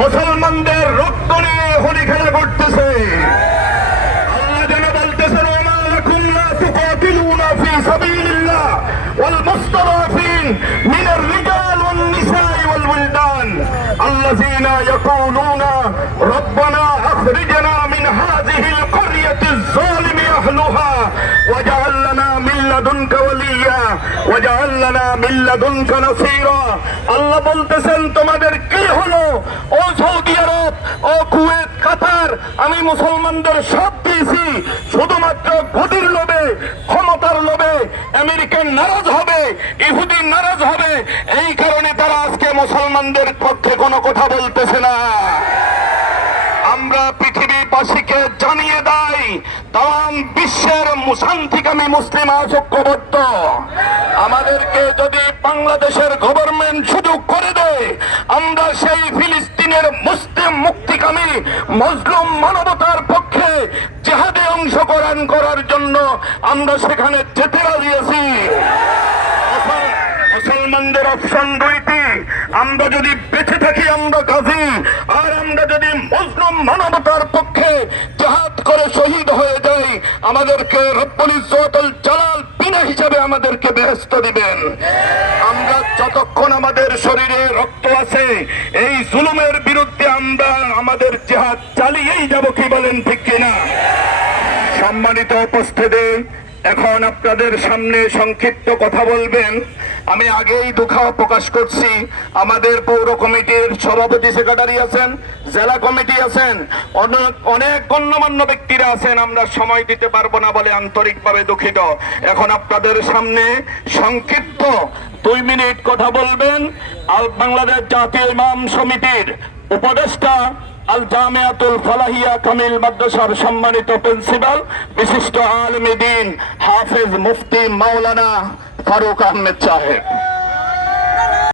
মুসলমানদের রক্ত নিয়ে হোলি খেলা করতেছে। আল্লাহ যেন বলতেছেন, ওমা লাকুম লা তুকাতিলুনা ফি সাবিলিল্লাহ ওয়াল মুস্তাদাফিন মিনার রিজাল ওয়ান নিসাই ওয়াল বুলদান। আল্লাযিনা ইয়াকুলুনা রব্বানা আখরিজনা মিন হাযিহিল ক্বরিয়াতিজ যালিমি আহলুহা ওয়াজআল লানা মিন লাদুনকা ওয়ালিয়া ওয়াজআল লানা বলতেছেন তোমাদের কি হলো ও মুসলমানদের সব দিয়েছি। শুধুমাত্র গদির লোভে, ক্ষমতার লোভে আমেরিকান নারাজ হবে, ইহুদি নারাজ হবে। এই কারণে তারা আজকে মুসলমানদের পক্ষে কোনো কথা বলতেছে না। আমরা পৃথিবীবাসীকে জানিয়ে দেয় তাম বিশ্বের শান্তিকামী মুসলিম ঐক্যবদ্ধ। আমাদেরকে যদি বাংলাদেশের গভর্নমেন্ট সুযোগ করে দেয় আমরা সেই ফিলিস্তিনের মুসলিম মুক্তিকামী মজলুম মানবতার পক্ষে জেহাদে অংশগ্রহণ করার জন্য আমরা সেখানে যেতে রাজি আছি। মুসলমানদের অপশন দুইটি। আমরা যদি বেঁচে থাকি, আমরা গাজী আর আমরা যদি মুসলিম মানবতার পক্ষে জাহাদ করে শহীদ হয়ে যাই, আমাদেরকে রব্বুল ইজ্জতুল জালাল বিনা হিসাবে আমাদেরকে বেহেস্ত দিবেন। আমরা যতক্ষণ আমাদের শরীরে রক্ত আছে, এই জুলুমের বিরুদ্ধে আমরা আমাদের জেহাদ চালিয়েই যাব কি বলেন ঠিক কিনা? সম্মানিত উপস্থিতি, এখন আপনাদের সামনে সংক্ষিপ্ত কথা বলবেন। আমি আগেই দুঃখ প্রকাশ করছি। আমাদের পৌর কমিটির সভাপতি সেক্রেটারি আছেন, জেলা কমিটি আছেন অনেক অনেক গণ্যমান্য ব্যক্তিরা আছেন, আমরা সময় দিতে পারব না বলে আন্তরিকভাবে দুঃখিত। এখন আপনাদের সামনে সংক্ষিপ্ত দুই মিনিট কথা বলবেন। আল বাংলাদেশ জাতীয় ইমাম সমিতির উপদেষ্টা আল জামিয়াতুল ফালাহিয়া কামিল মাদ্রাসার সম্মানিত প্রিন্সিপাল, বিশিষ্ট আলমী দিন হাফেজ মুফতি মাওলানা ফারুক আহমেদ সাহেব।